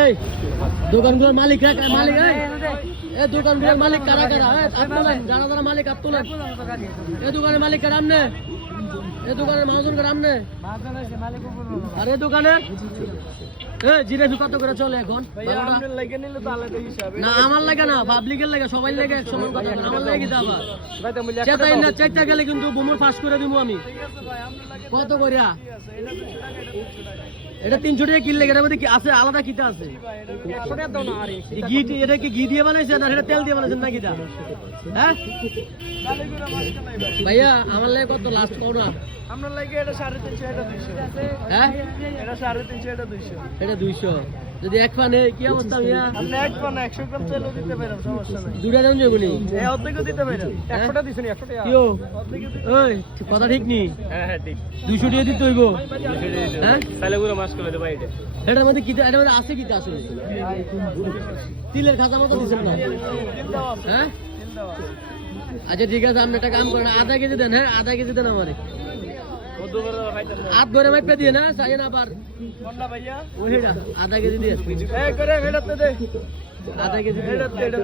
এই দোকানগুলোর মালিক মালিক এই দোকানগুলোর মালিক কারা কারা আপনারা যারা যারা মালিক আপনারা এই দোকানের মালিক কারা আমনে এই দোকানের মাহাজন কারা আমনে আর এই দোকানে জিরাফি কত করে চলে এখন না আমার লাগে না পাবলিকের লাগে সবাই লাগে এক সমান কথা আমার লাগে কি আবার চেতাই না চেষ্টা গেলে কিন্তু বোমর পাস করে দিব আমি কত করিয়া এটা 300 টাকা কিনলে এটার মধ্যে কি আছে আলাদা কিটা আছে 100 টাকা দাও না আরে ঘি এটা কি ঘি দিয়ে বানাইছেন না এটা তেল দিয়ে বানাইছেন নাকি এটা হ্যাঁ ভাইয়া আমার লাগে কত লাস্ট কও না আপনার লাগে এটা 350 এটা 200 হ্যাঁ এটা 350 এটা 200 এটা 200 যদি এক পানে কি অবস্থা ভাইয়া আপনি এক পানে 100 গ্রাম তেল দিতে পারেন সমস্যা নাই দুটা দাম যাবনি এই অর্ধেকও দিতে পারেন 100 টাকা দিছেন 100 টাকা কিও অর্ধেকও দিতে ওই কথা ঠিক নি হ্যাঁ হ্যাঁ ঠিক 200 টাকা দিতে হইব হ্যাঁ তাহলে পুরো মাস করে দেব এটা এটার মধ্যে কি এটার মধ্যে আছে কিটা আসলে তিলের খাতা মতো দিছেন না হ্যাঁ আচ্ছা ঠিক আছে আপনি একটা কাম করেন আধা কেজি দেন হ্যাঁ আধা কেজি দেন আমারে আধ ঘরে মাইপে দিয়ে না চাই না আবার ভাইয়া ওইটা আধা কেজি দিয়ে এই করে ফেরত দে আধা কেজি দিয়ে এটা